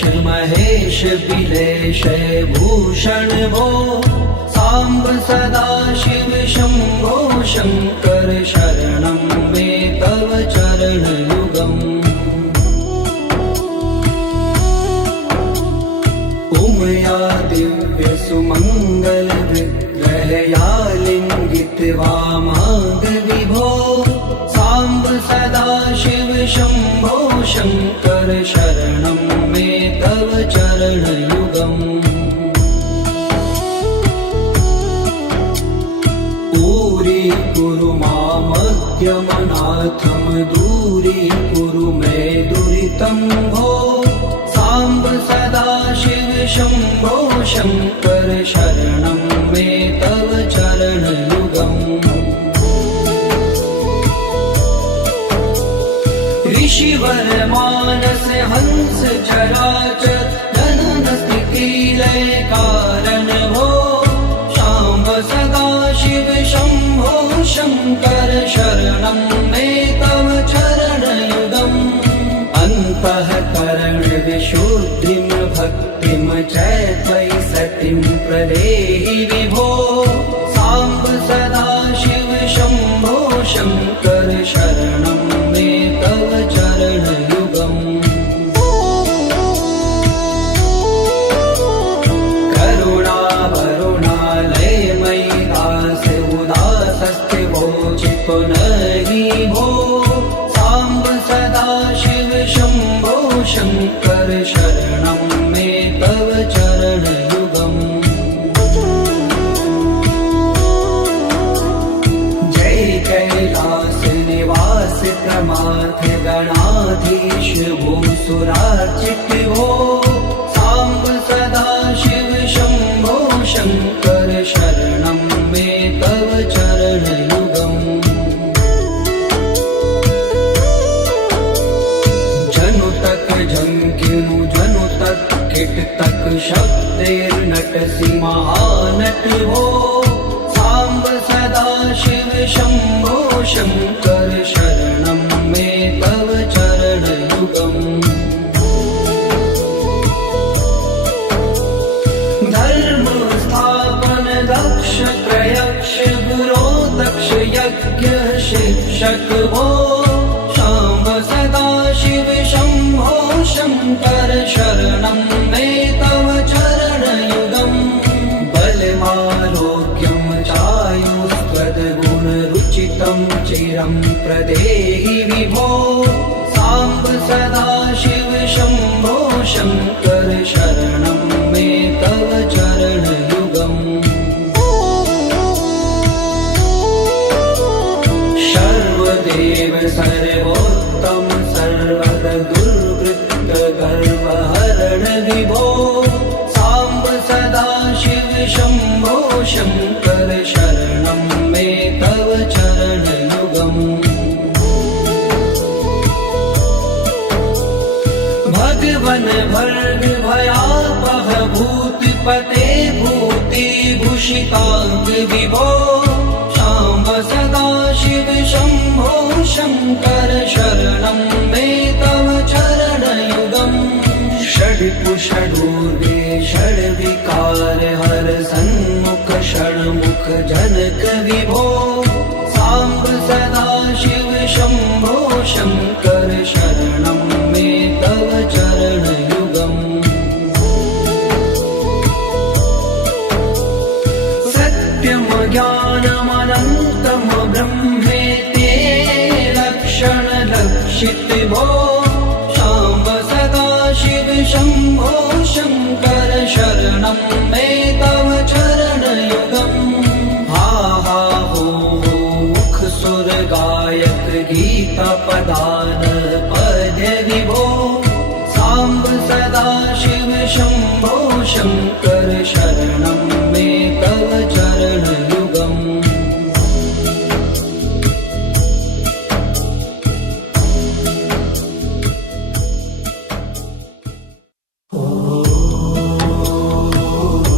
महेश बिलेश भूषण भो सांब सदा शिव शंभो शंकर शरणं मे तव चरण युगम् उमया दिव्य सुमंगल विग्रहया लिंगित वामांग विभो सांब सदा शिव शंभो शंकर शरणं मे तव चरण युगम् पूरी कुरु मामद्यमनाथं दूरी कुरु मे दुरितं भो सांब सदा शिव शंभो शंकर शरणं मे तव चरण युगम् ऋषिवर मानस हंस चराचर जनन स्थिति लय कारण भो शाम्ब सदा शिव शंभो शंकर शरणं मे तव चरण युगम् अन्तःकरण विशुद्धिं भक्तिं च त्वयि सतिं प्रदेहि विभो सांब सदा शिव शंभो शंकर शरणं मे तव चरण युगम् करुणा वरुणालय मयि दास उदासस्ते वोचितो नहि भो सांब सदा शिव शंभो शंकर शरणं मे तव चरण युगम् जय कैलास निवास प्रमाथ गणाधीश भूसुरार्चित भो सांब सदा शिव शंभो शंकर शरणं मे तव चरण युगम् जनु तक झंकिनु जनु तक किट तक शब्दैर्नटसि महानट भो सांब सदा शिव शंभो शंकर शरणं मे तव चरण युगम् धर्म स्थापन दक्ष प्रयक्ष गुरो दक्ष यज्ञ शिक्षक भो सांब सदा शिव शंभो शंकर शरणं मे तव चरण युगम् बलमारोग्यं चायुस्त्वद्गुणरुचितं चिरं प्रदेहि विभो सांब सदा शिव शंभो शंकर शरणं मे तव चरण युगम् सर्वदेव सर्वोत्तम सर्वद दुर्वृत्त गर्वहरण विभो सांब सदा शिव शंभो शंकर शरणं मे तव चरण युगम् भगवन भर्ग भयापह भूतिपते भूति भूषितांग विभो सांब सदा शिव शंभो शंकर शरणं मे तव चरण युगम् षड्कुषडूर्वे षड्विकार हर सन्मुख षण्मुख जनक विभो सांब सदा शिव शंभो शंकर शरणं मे तव चरण युगम् सत्यम ज्ञानमनन्तं ब्रह्मेते लक्षण लक्षित भो सांब सदा शिव शंभो शंकर शरणं मे तव चरण युगम् हा हा हो मुख सुर गायक गीता पदान पद्य विभो सांब सदा शिव शंभो शंकर शरणं मे तव चरण युगम्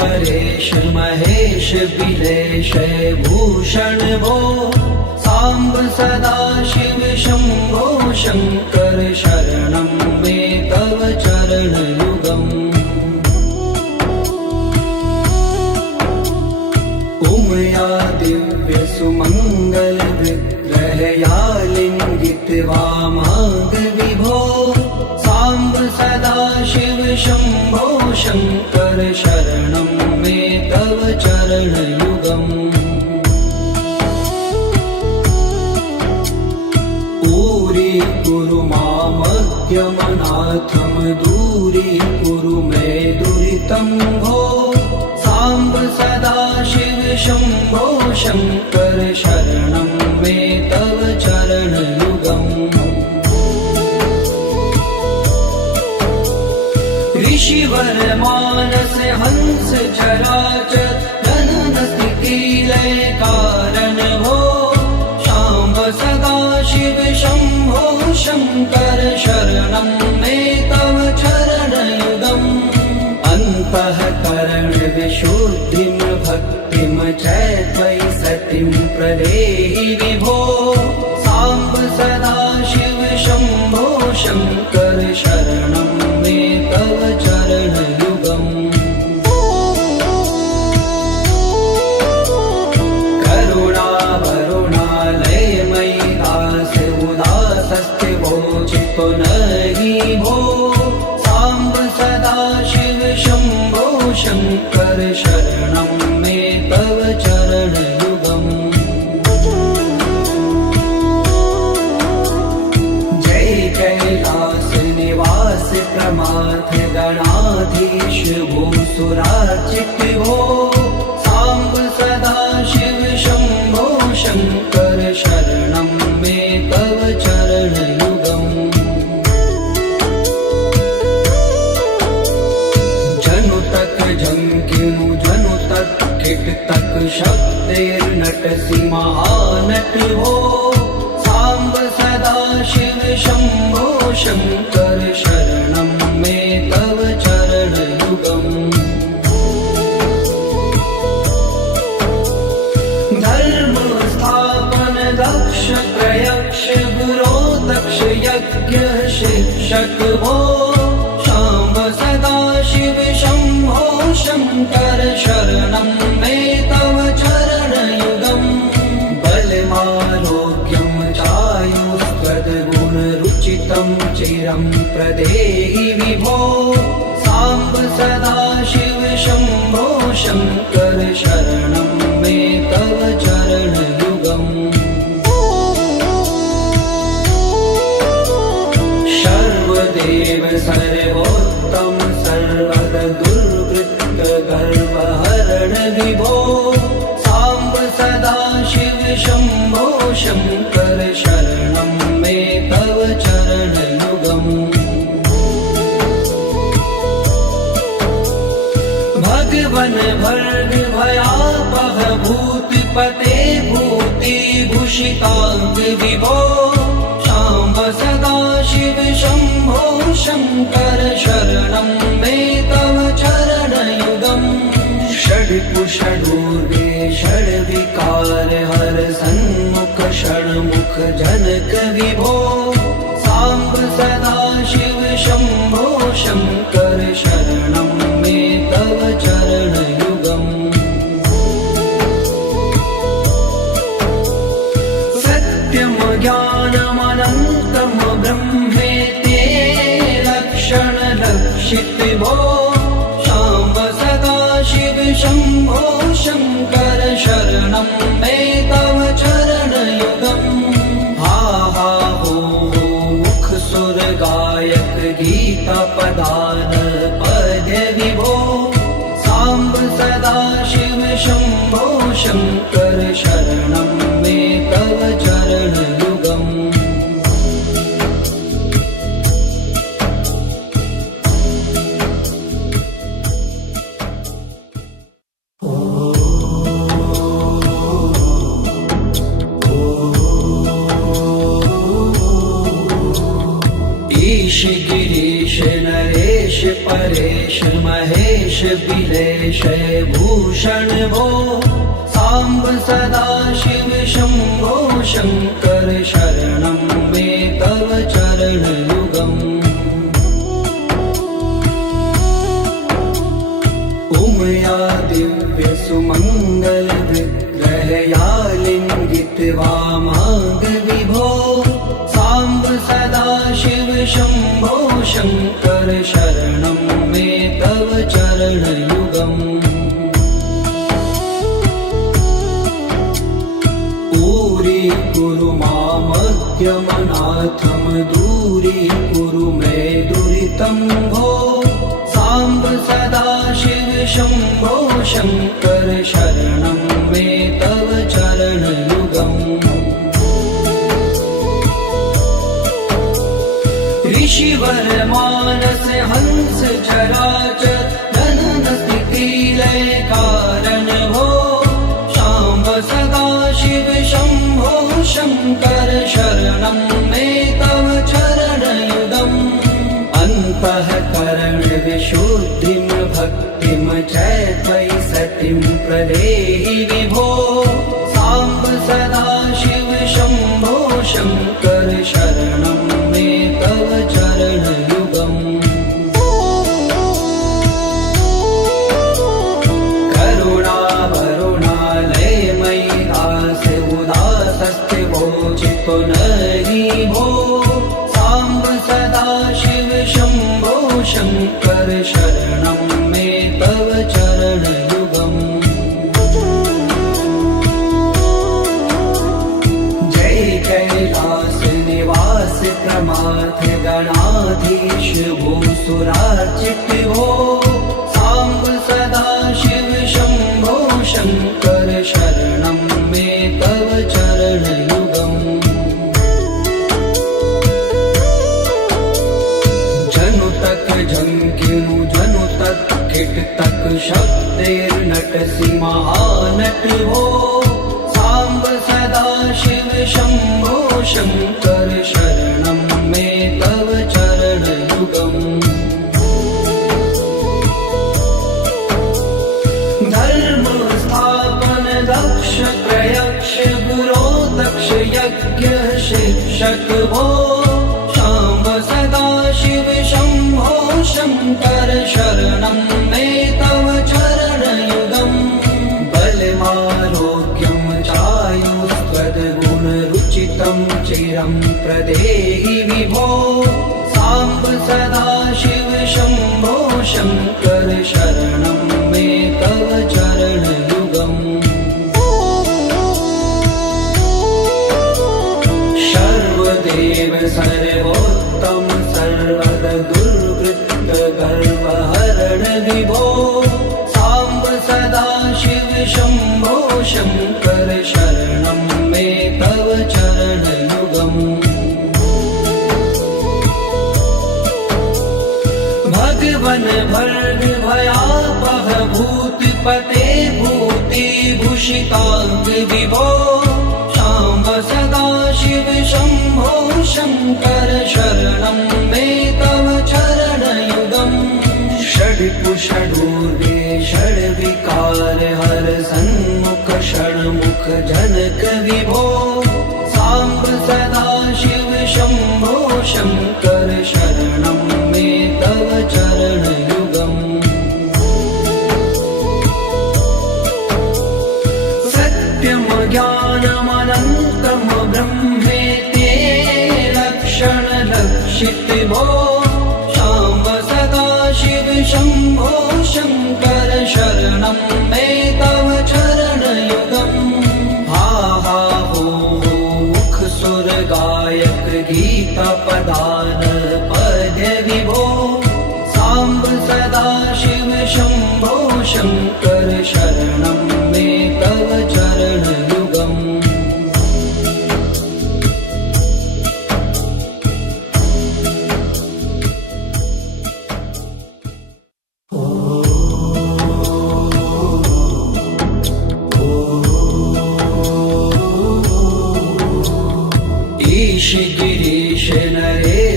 परेश महेश बिलेश भूषण भो सांब सदा शिव शंभो शंकर शरणं मे तव चरणयुगम् उमया दिव्य सुमंगल विग्रहया लिंगित वामांग विभो सांब सदा शिव शंभो शंकर शरणं मे तव चरणयुगम् दूरी मामज्ञमनाथं दूरी कुरु मे दुरितं भो सांब सदा शिव शंभो शंकर शरणं मे तव चरणयुगम् ऋषिवर मानस हंस चराचर जनन स्थिति लय कारण भो सांब सदा शिव शंभो शंकर शरणं मे तव चरणयुगम् अन्तःकरण विशुद्धिं भक्तिं च त्वयि सतिं प्रदेहि विभो सांब सदा शिव शंभो शंकर शरणं मे तव चरणयुगम् चितो नहि भो सांब सदा शिव शंभो शंकर शरणं मे तव चरणयुगम् जय कैलास निवास प्रमाथ गणाधीश भूसुरार्चित भो सांब सदा शिव शंभो शंकर शरणं मे तव चरणयुगम् जनु तक झंकिनु जनु तक किट तक शब्देर्नटसि महानट हो सांब सदा शिव शंभो शंकर शरणं मे तव चरणयुगम् धर्म स्थापन दक्ष प्रयक्ष गुरो दक्ष यज्ञ शिक्षक हो सांब सदा शिव शंभो शंकर शरणं मे तव चरणयुगम् बलमारोग्यं चायुस्त्वद्गुणरुचितं चिरं प्रदेहि विभो सांब सदा शिव शंभो शंकर शरणं मे तव चरणयुगम् सर्वदेव सर्वोत्तम सर्वद दुर्वृत्त गर्वहरण विभो सांब सदा शिव शंभो शंकर शरणं मे तव चरणयुगम् भगवन भर्ग भयापह भूतिपते भूतिभूषितांग विभो सांब सदा शिव शंभो शंकर शरणं मे तव चरणयुगम् षड्कुषडूर्गे षड्विकार हर सन्मुख षण्मुख जनक विभो सांब सदा शिव शंभो शंकर शरणं मे तव चरणयुगम् सत्यं ज्ञानमनन्तं ब्रह्मेति लक्षण लक्षित भो सांब सदा शिव शंभो शंकर शरणं मे तव चरणयुगम् हा हा हो मुख सुर गायक गीता पदान पद्य विभो सांब सदा शिव शंभो शंकर शरणं मे तव चरणयुगम् ईश गिरीश नरेश परेश महेश बिलेश भूषण भो साम्ब सदाशिव शम्भो शङ्कर शरणं मे तव चरणयुगम् उमया दिव्य सुमङ्गल विग्रहया लिङ्गित वामाङ्ग विभो साम्ब सदाशिव शम्भो शङ्कर शरणं मे तव चरणयुगम् दूरी मामज्ञमनाथं दूरीकुरु मे दुरितं भो साम्ब सदाशिव शम्भो शङ्कर शरणं मे तव चरणयुगम् ऋषिवर मानस हंस चराचर जनन स्थिति लय कारण भो शाम्ब सदाशिव शम्भो शङ्कर शरणं मे तव चरणयुगम् अन्तःकरण विशुद्धिं भक्तिं च त्वयि सतिं प्रदेहि विभो साम्ब सदाशिव शम्भो शङ्कर शरणं मे तव चरणयुगम् चितो नरि भो साम्ब सदाशिव शम्भो शङ्कर शरणं मे तव चरणयुगम् जय कैलास निवास प्रमाथ गणाधीश भूसुरार्चित भो साम्ब सदाशिव शम्भो शङ्कर शरणं मे तव चरणयुगम् जनु तक झंकिनु जनु तक किट तक शब्देर्नटसि महानट भो साम्ब सदाशिव शम्भो शङ्कर शरणं मे तव चरणयुगम् धर्म स्थापन दक्ष प्रयक्ष गुरो दक्ष यज्ञ शिक्षक भो शाम्ब सदाशिव शम्भो शङ्कर शरणं मे तव चरणयुगम् बलमारोग्यं चायुस्त्वद्गुणरुचितं चिरं प्रदेहि विभो साम्ब सदाशिव शम्भो शङ्कर शरणं मे तव चरणयुगम् सर्वदेव सर्वोत्तम सर्वद दुर्वृत्त गर्वहरण विभो साम्ब सदाशिव शम्भो शङ्कर शरणं मे तव चरणयुगम् भगवन भर्ग भयापह भूतिपते भूतिभूषिताङ्ग विभो शाम्ब सदाशिव शम्भो शङ्कर शरणं मे तव चरणयुगम् षड्कुषडूर्वे षड्विकार हर सन्मुख षण्मुख जनक विभो साम्ब सदाशिव शम्भो शङ्कर शरणं मे तव चरणयुगम् सत्यं ज्ञानमनन्तं ब्रह्मेति लक्षणलक्षित भो शाम्ब सदाशिव शम्भो शङ्कर शरणं मे तव चरणयुगम् हा हा हो मुख सुर गायक गीता पदान पद्य विभो साम्ब सदाशिव शम्भो शङ्कर शरणं मे तव चरणयुगम् ईश गिरीश नरेश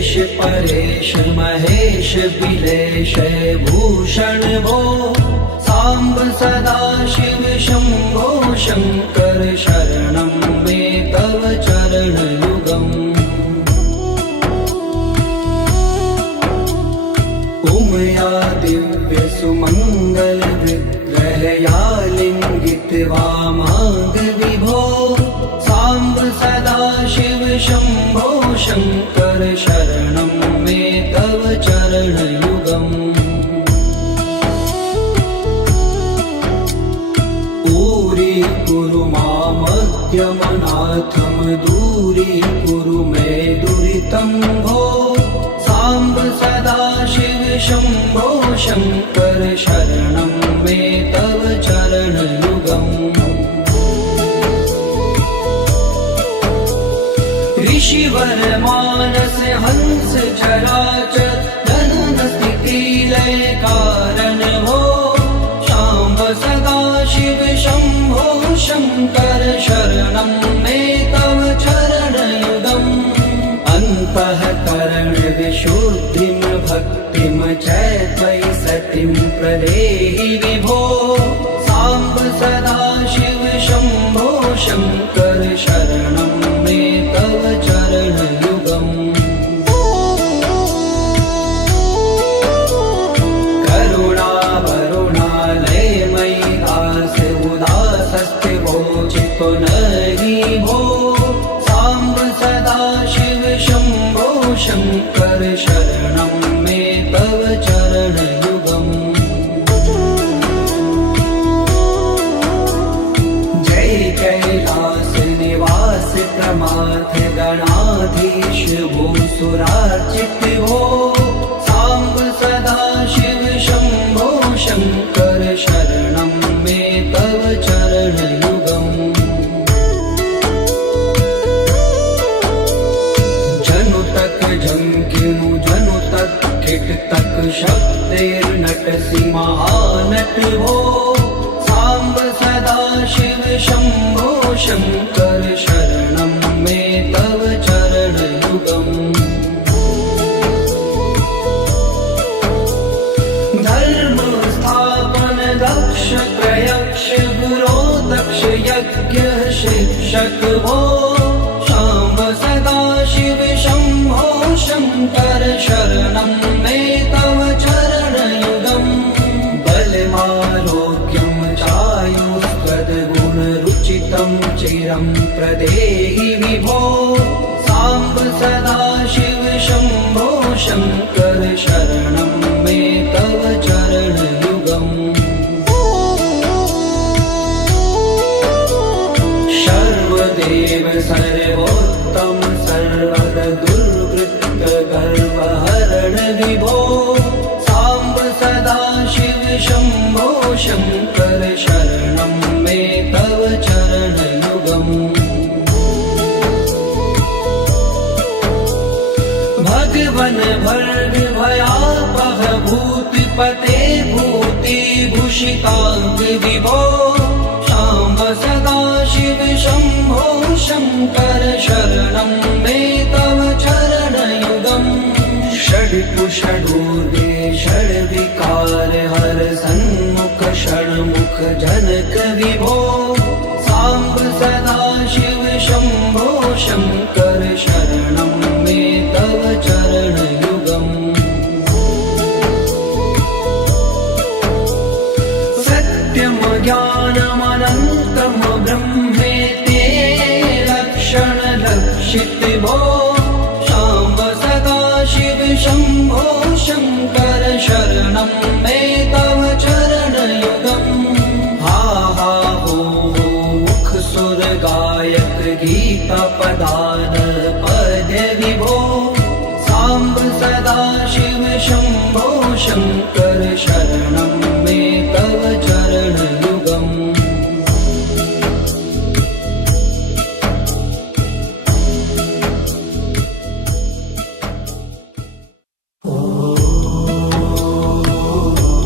देश परेश महेश बिलेश भूषण भो सांब सदा शिव शंभो शंकर शरणं मे तव चरणयुगम् उमया दिव्य सुमंगल विग्रहया लिंगित वामांग विभो सांब सदा शिव शंभो शंकर शरणं मे तव चरणयुगम् कुरु मामद्यमनाथं दूरीकुरु मे दुरितं भो सांब सदा शिव शंभो शंकर शरणं मे तव चरणयुगम् ऋषिवर मानस हंस चराचर जनन स्थिति लय कारण भो सांब सदा शिव शंभो शंकर शरणं मे तव चरणयुगम् अन्तःकरण विशुद्धिं भक्तिं च त्वयि सतिं प्रदेहि विभो सांब सदा शिव शंभो शंकर शरणं मे तव चरणयुगम् नहि भो सांब सदा शिव शंभो शंकर शरणं मे तव चरणयुगम् जय कैलास निवास प्रमाथ गणाधीश भूसुरार्चित भो सांब सदा शिव शंभो शंकर शरणं मे तव चरणयुगम् झंकिनु जनु तक किट तक शब्देर्नटसि महानट भो सांब सदा शिव शंभो शंकर शरणं मे तव चरणयुगम् धर्म स्थापन दक्ष प्रयक्ष गुरो दक्ष यज्ञ शिक्षक भो सांब सदा शिव शंभो शंकर शरणं मे तव चरणयुगम् बलमारोग्यं चायुष्वद्गुणरुचितं चिरं प्रदेहि विभो सांब सदा शिव शंभो शंकर शरणं मे तव चरणयुगम् सर्वदेव सर्वोत्तम सर्वर दुर्वृत्त गर्वहरण विभो सांब सदा शिव शंभो शंकर शरणं मे तव चरणयुगम् भगवन भर्ग भयापह भूतिपते भूतिभूषितांग विभो सांब सदा शिव शंभो शंकर शरणं मे तव चरणयुगम् षड्कुषडूर्वे षड्विकार हर सन्मुख षण्मुख जनक विभो सांब सदा शिव शंभो शंकर शरणं मे तव चरणयुगम् सत्यम ज्ञानमनन्तं ब्रह्मेते लक्षण लक्षित भो सांब सदा शिव शंभो शंकर शरणं मे तव चरणयुगम् हा हा हो मुख सुर गायक गीता पदान पद विभो सांब सदा शिव शंभो शंकर शरणं मे तव चरणयुगम्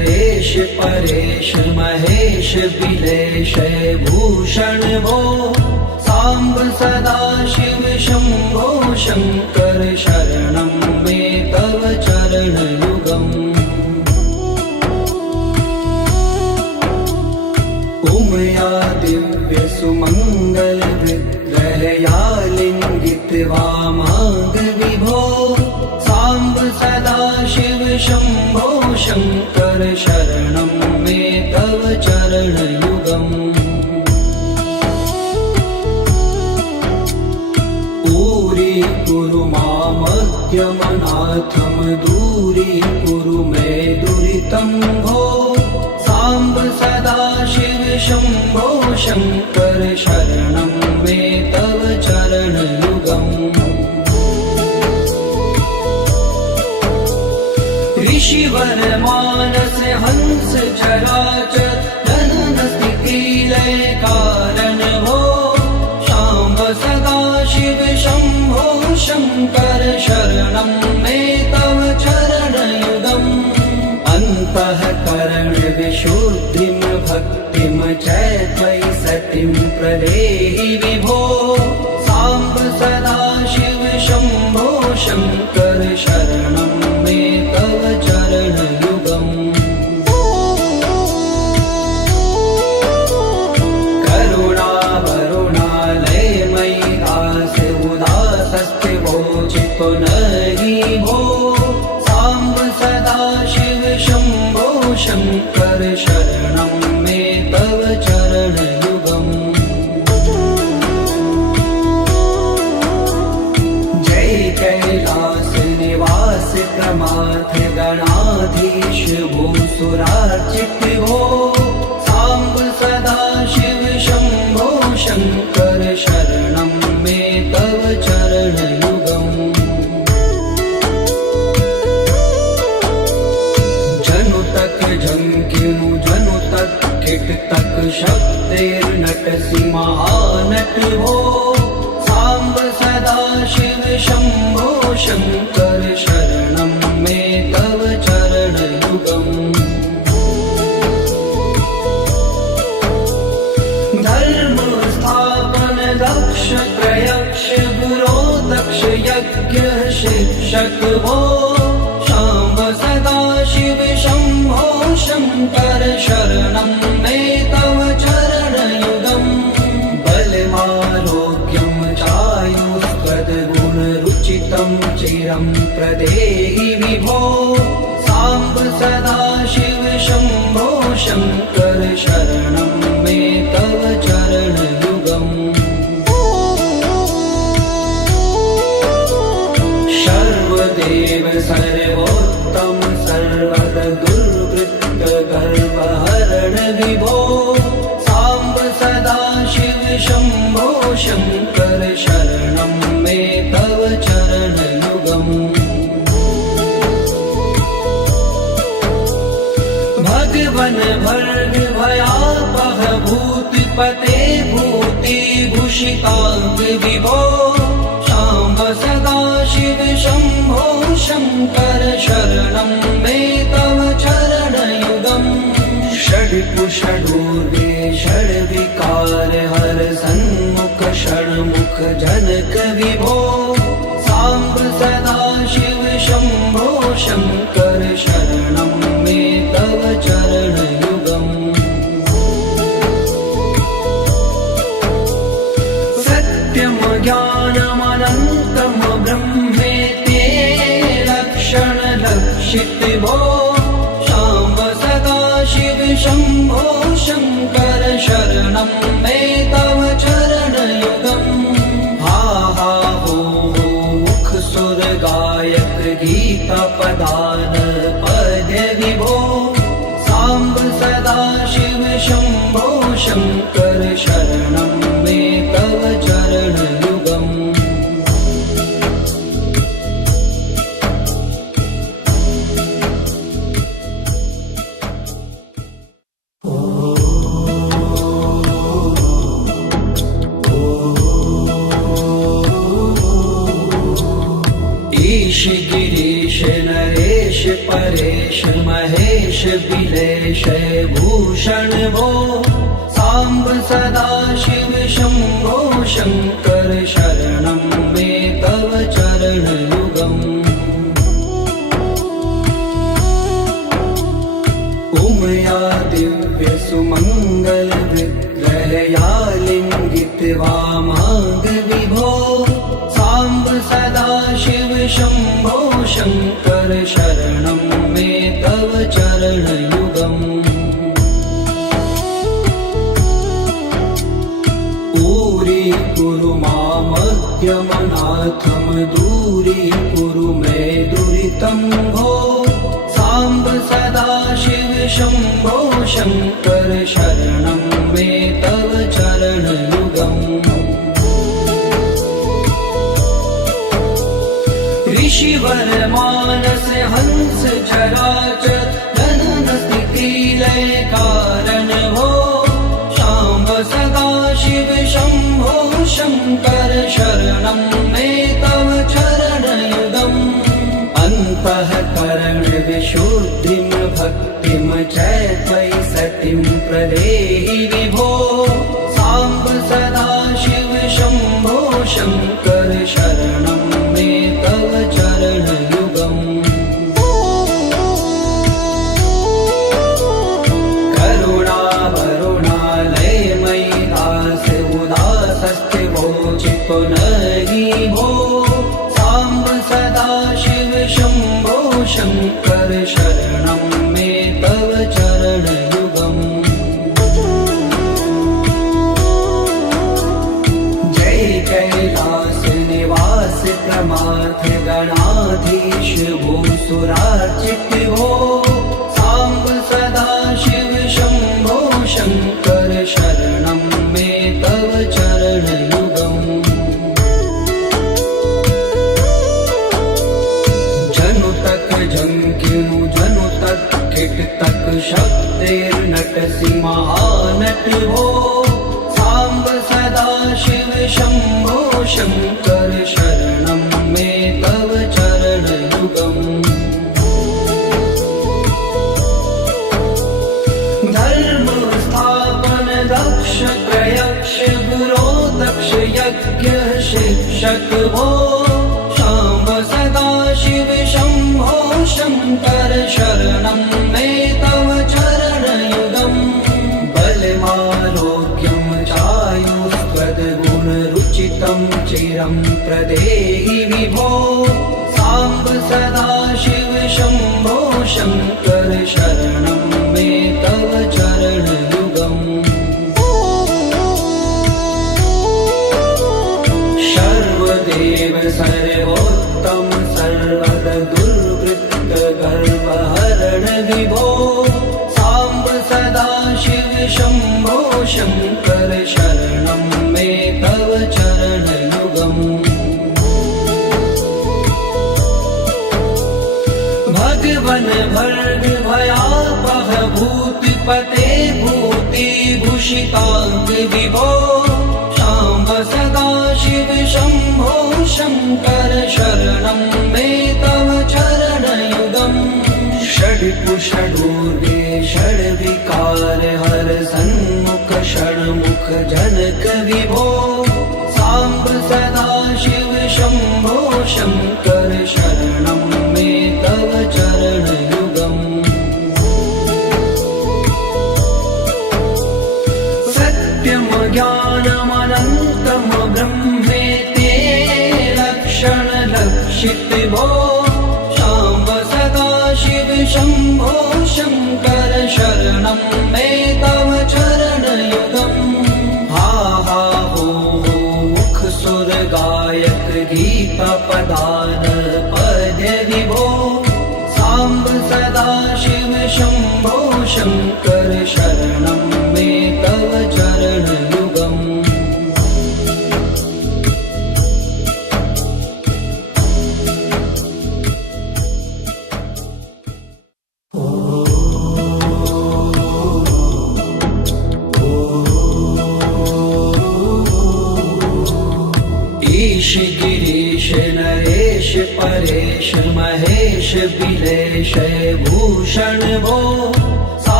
महेश बिलेश भूषण भो सांब सदा शिव शंभो शंकर शरणं मे तव चरण युगम् उमया दिव्य सुमंगल विग्रहया लिंगित वामांग विभो सांब सदा शिव शंभो शंकर शरणं मे तव चरण युगम् पूरी कुरु मामज्ञमनाथम दूरी कुरु मे दुरितं भो सांब सदा शिव शंभो शंकर शरणं मे तव चरण युगम् ऋषिवर मानस हंस चराचर जनन स्थिति लय कारण भो शाम्ब सदा शिव शंभो शंकर शरणं मे तव चरण युगम् अन्तःकरण विशुद्धिं भक्तिं च त्वयि सतिं प्रदेहि विभो सांब सदा शिव शंभो शंकर शरणं मे तव चरण युगम् करुणा वरुणालय मयि दास उदासस्थिवो चित्तो नहि भो सांब सदा शिव शंभो शंकर शरणं मे तव चरण युगम् जय कैलास निवास प्रमाथ गणाधीश भूसुरार्चित भो सांब सदा शिव शंभो शंकर शरणं मे तव चरण युगम् जनु तक झंकिनु जनु तक किट तक शब्दैर्नटसि महानट भो सांब सदा शिव शंभो शंकर शरणं मे तव चरण युगम् धर्म स्थापन दक्ष प्रयक्ष गुरो दक्ष यज्ञ शिक्षक भो शाम्ब सदा शिव शंभो शंकर शरणं मे तव चरण युगम् बलमारोग्यं चायुस्त्वद्गुणरुचितं चिरं प्रदेहि विभो सांब सदा शिव शंभो शंकर शरणं मे तव चरण युगम् सर्वदेव सर्वोत्तम सर्वद दुर्वृत्त गर्वहरण विभो सांब सदा शिव शंभो शंकर शरणं मे तव चरण युगम् भगवन भर्ग भयापह भूतिपते भूति भूषितांग विभो शाम्ब सदा शिव शंभो शंकर शरणं मे तव चरण युगम् षड्कुषडूर्वे षड्विकार हर सन्मुख षण्मुख जनक विभो सांब सदा शिव शंभो शंकर शरणं मे तव चरण युगम् सत्यम ज्ञानमनन्तं ब्रह्मेति लक्षण लक्षित भो शाम्ब सदा शिव शंभो शंकर शरणं मे तव चरण युगम् हा हा हो मुख सुर गायक गीता पदान पद्य विभो सांब सदा शिव शंभो शंकर शरणं मे तव चरण युगम् ईश गिरीश नरेश परेश महेश बिलेश विलेशय भूषण भो साम्ब सदाशिव शम्भो शङ्कर शरणं मे तव चरणयुगम् उमया दिव्य सुमङ्गल विग्रहया लिङ्गित वामाङ्ग विभो साम्ब सदाशिव शम्भो शङ्कर शरणं मे तव चरणयुगम् दूरीकुरु मामद्यमनाथं दूरीकुरु मे दुरितं भो साम्ब सदाशिव शम्भो शङ्कर शरणं मे तव चरणयुगम् ऋषिवर मानस हंस चराचर जनन स्थिति लय कारण भो शाम्ब सदाशिव शम्भो शङ्कर शरणं मे तव चरणयुगम् अन्तःकरण विशुद्धिं भक्तिं च त्वयि सतिं प्रदेहि विभो साम्ब सदाशिव शम्भो शङ्कर शरणं मे तव चरणयुगम् करुणावरुणालयमयि दास उदासस्थिवो चित्तो नहि भो साम्ब सदाशिव शम्भो शङ्कर शरणं मे तव चरणयुगम् जय कैलास निवास प्रमाथ गणाधीश भूसुरार्चित भो साम्ब सदाशिव शम्भो शङ्कर शरणं मे तव चरणयुगम् जनु तक झंकिनु जनु तक किट तक शब्देर्नटसि महानट भो साम्ब सदाशिव शम्भो शङ्कर शरणं मे तव चरणयुगम् धर्म स्थापन दक्ष प्रयक्ष गुरो दक्ष यज्ञ शिक्षक भो शाम्ब सदाशिव शम्भो शङ्कर शरणं मे तव चरणयुगम् बलमारोग्यं चायुस्त्वद्गुणरुचितं चिरं प्रदेहि विभो साम्ब सदाशिव शम्भो शङ्कर शरणं मे तव चरणयुगम् सर्वदेव सर्वोत्तम सर्वद दुर्वृत्त गर्वहरण विभो साम्ब सदाशिव शम्भो शङ्कर शरणं मे तव चरणयुगम् भगवन भर्ग भयापह भूतिपते भूतिभूषिताङ्ग विभो शाम्ब सदाशिव शम्भो शङ्कर शरणं मे तव चरणयुगम् षड्कुषडूर्वे षड्विकार हर सन्मुख षण्मुख जनक विभो साम्ब सदाशिव शम्भो शङ्कर शरणं मे तव चरणयुगम् सत्यं ज्ञानमनन्तं ब्रह्मेति लक्षणलक्षित भो शाम्ब सदाशिव शम्भो शङ्कर शरणं मे तव चरणयुगम् हा हा हो मुख सुर गायक गीता पदान पद्य विभो साम्ब सदाशिव शम्भो शङ्कर शरणं मे तव चरणयुगम् ईश गिरीश नरेश परेश महेश बिलेश भूषण भो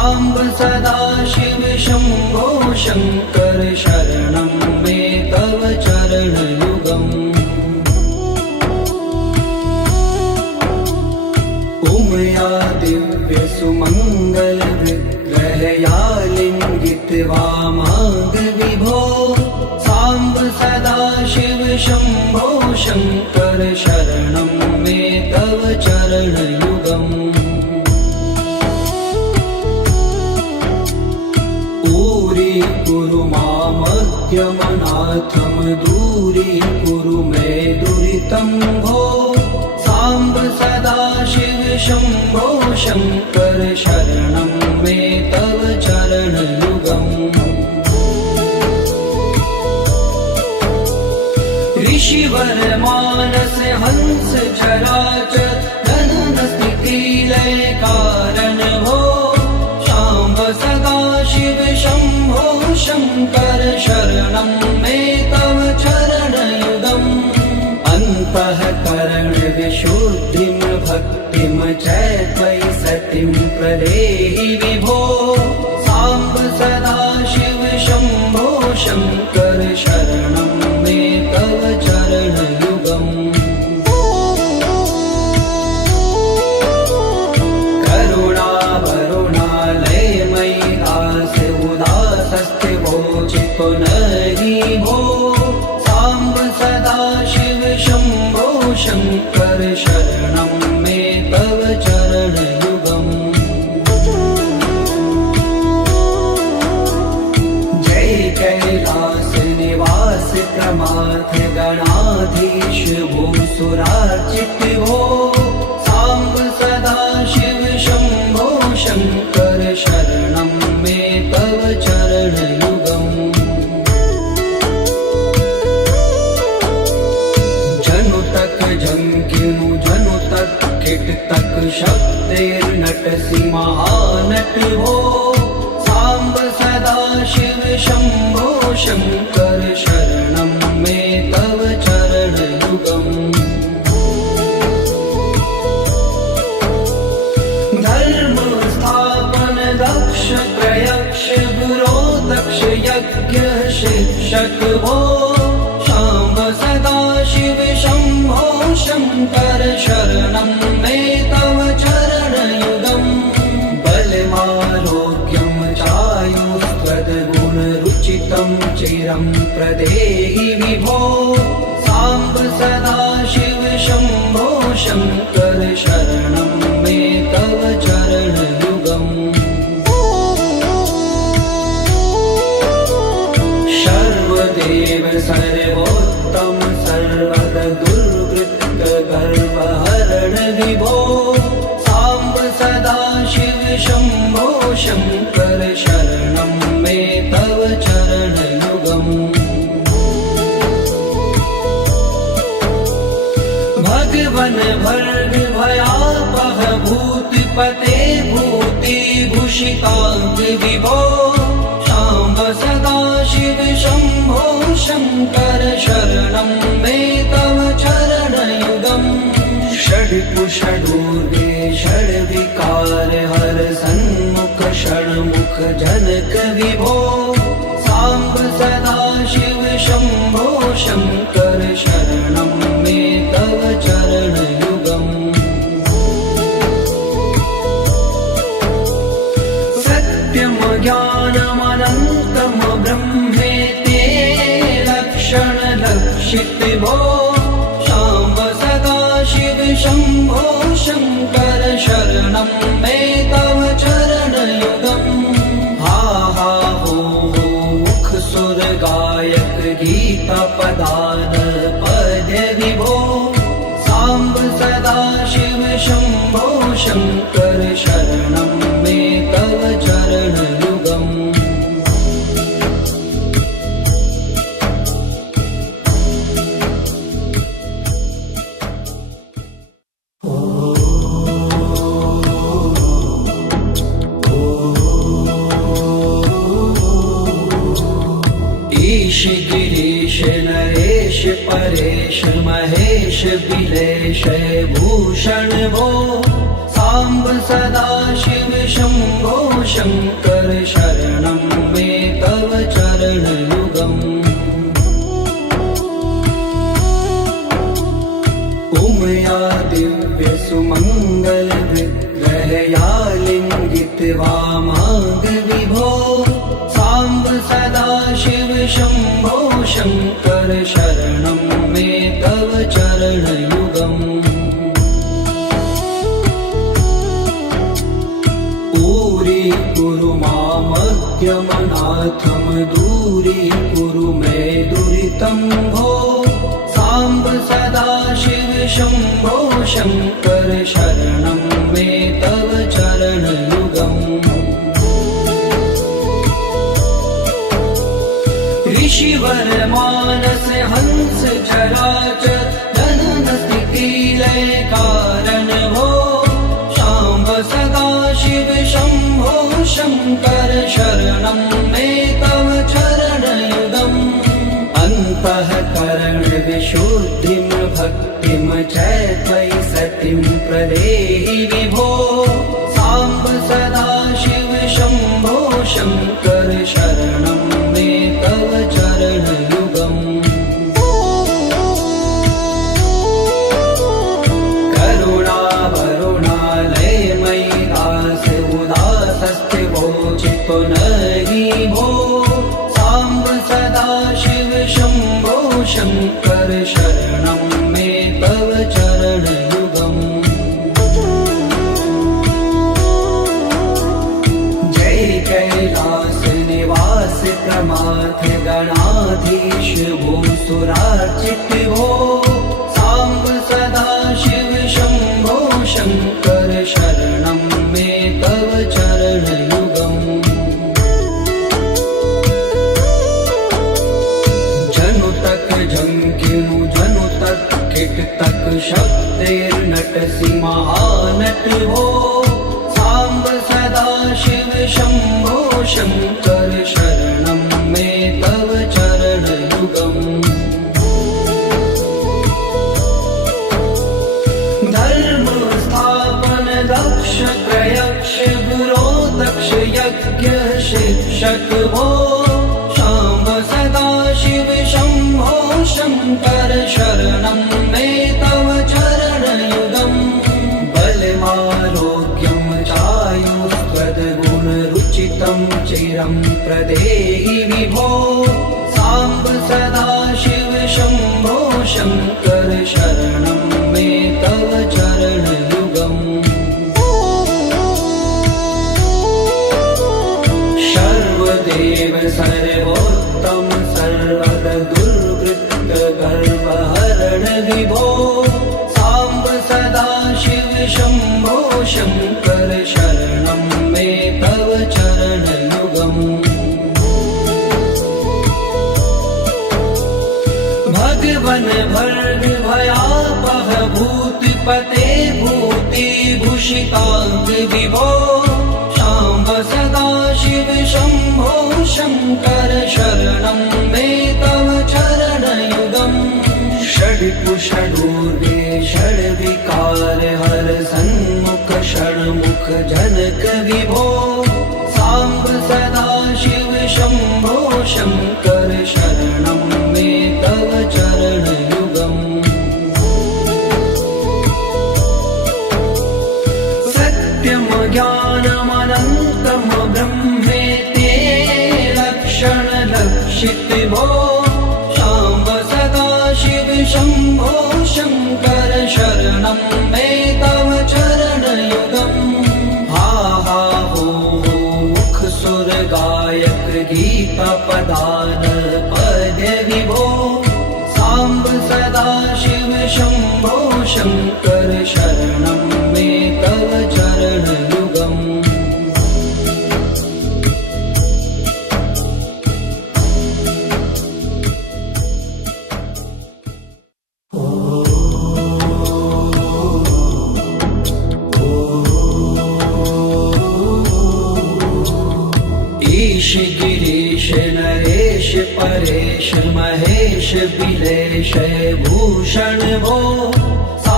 साम्ब सदाशिव शम्भो शङ्कर शरणं मे तव चरणयुगम् उमया दिव्यसुमङ्गलविग्रहया लिङ्गितवामाङ्गविभो साम्ब सदाशिव शम्भो शङ्कर शरणं मे तव चरणयुगम् दूरी मामद्यमनाथं दूरीकुरु मे दुरितं भो साम्ब सदाशिव शम्भो शङ्कर शरणं मे तव चरणयुगम् ऋषिवर मानस हंस चराचर गगन स्थिति लय कारण भो शाम्ब सदाशिव शम्भो शङ्कर शरणं मे तव चरणयुगम् अन्तःकरण विशुद्धिं भक्तिं च त्वयि सतिं प्रदेहि विभो साम्ब सदाशिव शम्भो शङ्कर शरणं मे तव चरणयुगम् पुनरि भो साम्ब सदाशिव शम्भो शङ्कर शरणं मे तव चरणयुगम् जय कैलास निवास प्रमाथ गणाधीश भूसुरार्चित भो साम्ब सदाशिव शम्भो शङ्कर शरणं मे तव चरणयुगम् जंकिनु जनु तक किट तक शब्दैर्नटसि महानट हो साम्ब सदाशिव शम्भो शङ्कर शरणं मे तव चरणयुगम् धर्म स्थापन दक्ष प्रयक्ष गुरो दक्ष यज्ञ शिक्षक भो शाम्ब सदाशिव शम्भो शङ्कर शरणं मे तव चरणयुगम् बलमारोग्यं चायुस्त्वद्गुणरुचितं चिरं प्रदेहि विभो साम्ब सदाशिव शम्भो शङ्कर शरणं मे तव चरणयुगम् सर्वदेव सर्वोत्तम सर्वद दुर्वृत्त गर्वहरण विभो साम्ब सदाशिव शम्भो शङ्कर शरणं मे तव चरणयुगम् भगवन् भर्ग भयापह भूतिपते भूतिभूषिताङ्ग विभो साम्ब सदाशिव शम्भो शङ्कर शरणं मे तव चरणयुगम् षड्कुषडूर्वे षड्विकार हर सन्मुख षण्मुख जनक विभो साम्ब सदाशिव शम्भो शङ्कर शरणं मे तव चरणयुगम् सत्यं ज्ञानमनन्तं ब्रह्मेति लक्षणलक्षित भो साम्ब सदाशिव शम्भो शङ्कर शरणं मे तव चरणयुगम् हा हा हो मुख सुर गायक गीता पदान पद्य विभो साम्ब सदाशिव शम्भो शङ्कर शरणं मे तव चरणयुगम् ईश गिरीश नरेश परेश महेश बिलेश भूषण भो साम्ब सदा शिव शम्भो शङ्कर शरणं मे तव चरणयुगम् उमया दिव्य सुमङ्गल विग्रहया लिङ्गित वामाङ्ग विभो साम्ब सदा शिव शम्भो शङ्कर शरणं मे तव चरणयुगम् कुरु मामज्ञमनाथं दूरीकुरु मे दुरितं भो साम्ब सदा शिव शम्भो शङ्कर शरणं मे तव चरणयुगम् ऋषिवर मानस हंस चराचर जनन स्थिति लय कारण भो शाम्ब सदा शिव शम्भो शङ्कर शरणं मे तव चरणयुगम् अन्तःकरण विशुद्धिं भक्तिं च त्वयि सतिं प्रदेहि विभो साम्ब सदा शिव शम्भो शङ्कर शरणं मे तव चरणयुगम् नहि भो साम्ब सदा शिव शम्भो शङ्कर शरणं मे तव चरणयुगम् जय कैलास निवास प्रमाथ गणाधीश भूसुरार्चित भो साम्ब सदा शिव शम्भो शङ्कर शरणं मे तव चरणयुगम् झंकिनु जनु तक किट तक शब्देर्नटसि महानट हो साम्ब सदा शिव शम्भो शङ्कर शरणं मे तव चरणयुगम् धर्म स्थापन दक्ष प्रयक्ष गुरो दक्ष यज्ञ शिक्षक भो शाम्ब सदा शिव शम्भो शङ्कर शरणं मे तव चरणयुगम् बलमारोग्यं चायुष्पदगुणरुचितं चिरं प्रदेहि विभो साम्ब सदा शिव शम्भो शङ्कर शरणं मे तव चरणयुगम् सर्वदेव सर्वोत्तम सर्वद दुर्वृत्त गर्वहरण विभो साम्ब सदा शिव शम्भो शङ्कर शरणं मे तव चरणयुगम् भगवन भर्ग भयापह भूतिपते भूतिभूषिताङ्ग विभो साम्ब सदा शिव शम्भो शङ्कर शरणं मे तव चरणयुगम् षड्कुषडूर्वे षड्विकार हर सन्मुख षण्मुख जनक विभो साम्ब सदा शिव शम्भो शङ्कर शरणं मे तव चरणयुगम् सत्यं ज्ञानमनन्तं ब्रह्मेते लक्षणलक्षित भो साम्ब सदा शिव शम्भो शङ्कर शरणं मे तव चरणयुगम् हा हा हो मुख सुर गायक गीता पदान पद विभो साम्ब सदा शिव शम्भो शङ्कर शरणं मे तव चरणयुगम् ईश गिरीश नरेश परेश महेश बिलेश भूषण भो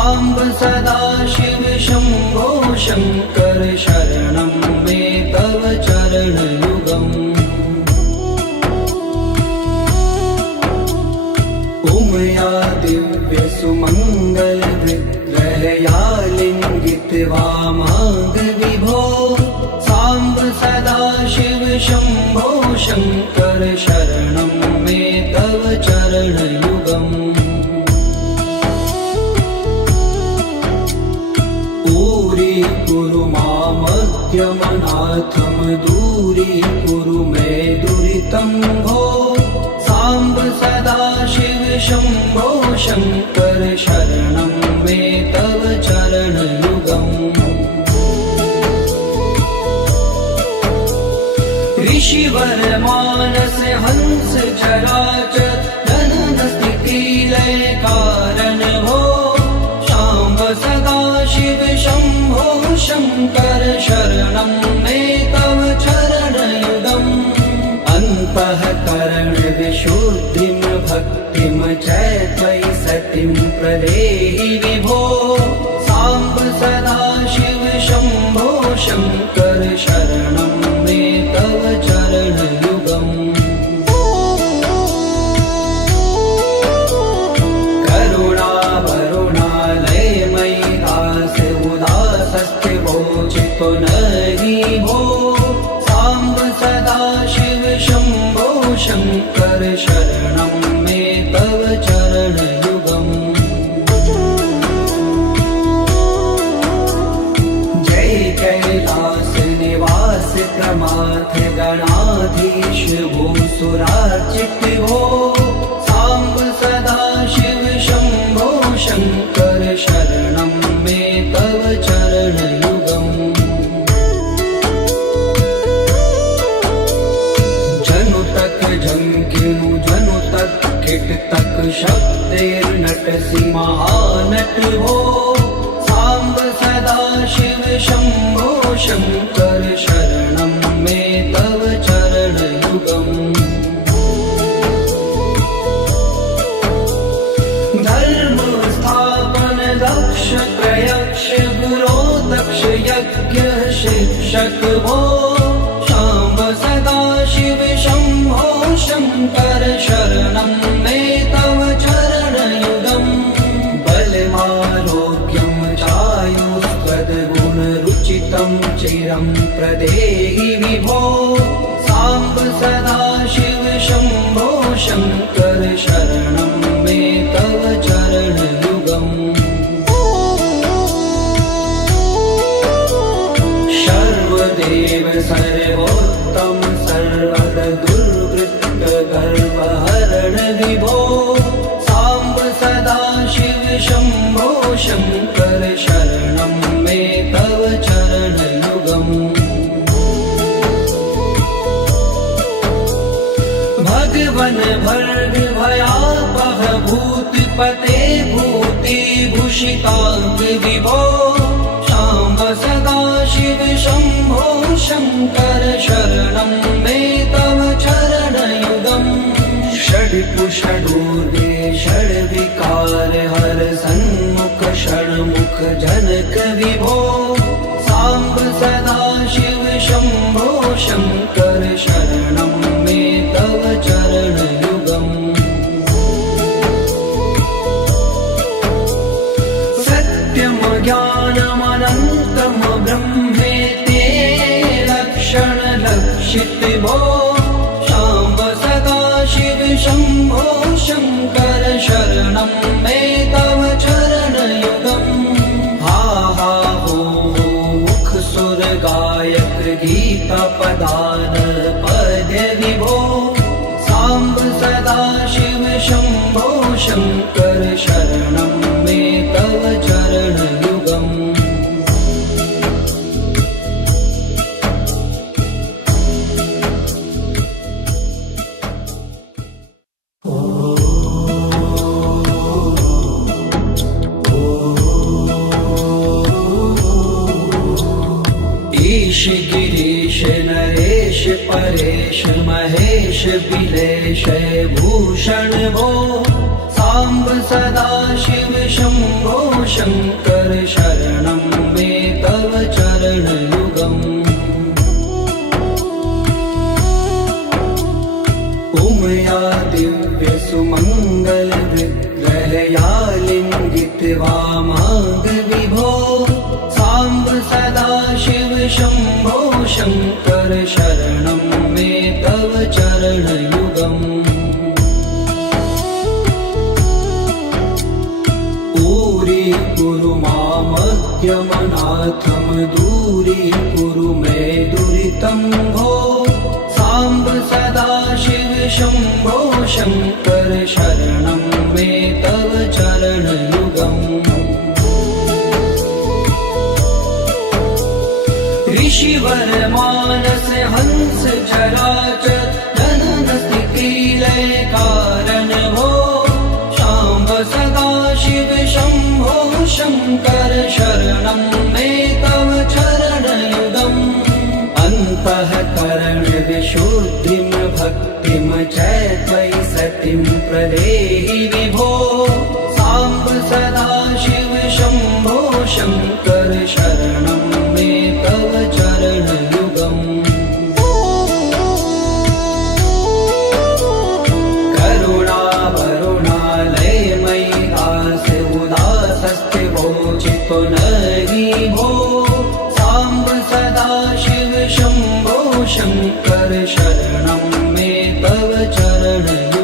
साम्ब सदा शिव शम्भो शङ्कर शरणं मे तव चरणयुगम् उमया दिव्य सुमङ्गल विग्रहया लिङ्गित वामाङ्ग विभो साम्ब सदा शिव शम्भो शङ्कर शरणं मे तव चरणयुगम् कुरु मामद्यमनाथं दूरीकुरु मे दुरितं भो साम्ब सदा शिव शम्भो शङ्कर शरणं मे तव चरणयुगम् ऋषिवर मानस हंस चराचर जनन स्थिति लय कारण भो शाम्ब सदा शिव शम्भो शङ्कर शरणं मे तव चरणयुगम् अन्तःकरण विशुद्धिं भक्तिं च त्वयि सतिं प्रदेहि विभो साम्ब सदा शिव शम्भो शङ्कर शरणं मे तव चरणयुगम् तो नहीं भो साम्ब सदा शिव शम्भो शङ्कर शरणं मे तव चरणयुगम् जय कैलास निवास प्रमाथ गणाधीश भूसुरार्चित भो साम्ब सदा शिव शम्भो शङ्कर शरणं मे तव चरणयुगम् झंकिनु जनु तक किट तक शब्देर्नटसि महानट हो साम्ब सदा शिव शम्भो शङ्कर शरणं मे तव चरणयुगम् धर्म स्थापन दक्ष प्रयक्ष गुरो दक्ष यज्ञ शिक्षक भो शाम्ब सदा शिव शम्भो शङ्कर शरणं मे तव चरणयुगम् बलमारोग्यं चायुष्पदगुणरुचितं चिरं प्रदेहि विभो साम्ब सदा शिव शम्भो शङ्कर शरणं मे तव चरणयुगम् सर्वदेव सर्वोत्तम सर्वद दुर्वृत्त गर्वहरण विभो साम्ब सदा शिव शम्भो शङ्कर शरणं मे तव चरणयुगम् भगवन् भर्ग भयापह भूतिपते भूतिभूषिताङ्ग विभो साम्ब सदा शिव शम्भो शङ्कर शरणं मे तव चरणयुगम् षड्पुषडूर्वे षड्विकार हर सन्मुख षण्मुख जनक विभो साम्ब सदा शिव शम्भो शङ्कर शरणं मे तव चरणयुगम् सत्यं ज्ञानमनन्तं ब्रह्मेते लक्षण लक्षित भो शाम्ब सदा शिव शम्भो शङ्कर शरणं मे तव चरणयुगम् हा हा हो मुख सुर गायक गीता पदान पद्य विभो साम्ब सदा शिव शम्भो शङ्कर शरणं मे तव चरणयुगम् ईश गिरीश नरेश परेश महेश बिलेश भूषण भो साम्ब सदा शिव शम्भो शङ्कर शरणं मे तव चरणयुगम् उमया दिव्य सुमङ्गल विग्रहया लिङ्गित वामाङ्ग विभो साम्ब सदा शिव शम्भो शङ्कर शरणं मे तव चरणयुगम् कुरु मामज्ञमनाथं दूरीकुरु मे दुरितं भो साम्ब सदा शिव शम्भो शङ्कर शरणं मे तव चरणयुगम् ऋषिवर मानस हंस चराचर जनन स्थिति लय कारण भो शाम्ब सदा शिव शम्भो शङ्कर शरणं मे तव चरणयुगम् अन्तःकरण विशुद्धिं भक्तिं च त्वयि सतिं प्रदेहि विभो साम्ब सदा शिव शम्भो शङ्कर शरणं मे तव चरणयुगम् पुनरि भो साम्ब सदा शिव शम्भो शङ्कर शरणं मे तव चरणयुगम्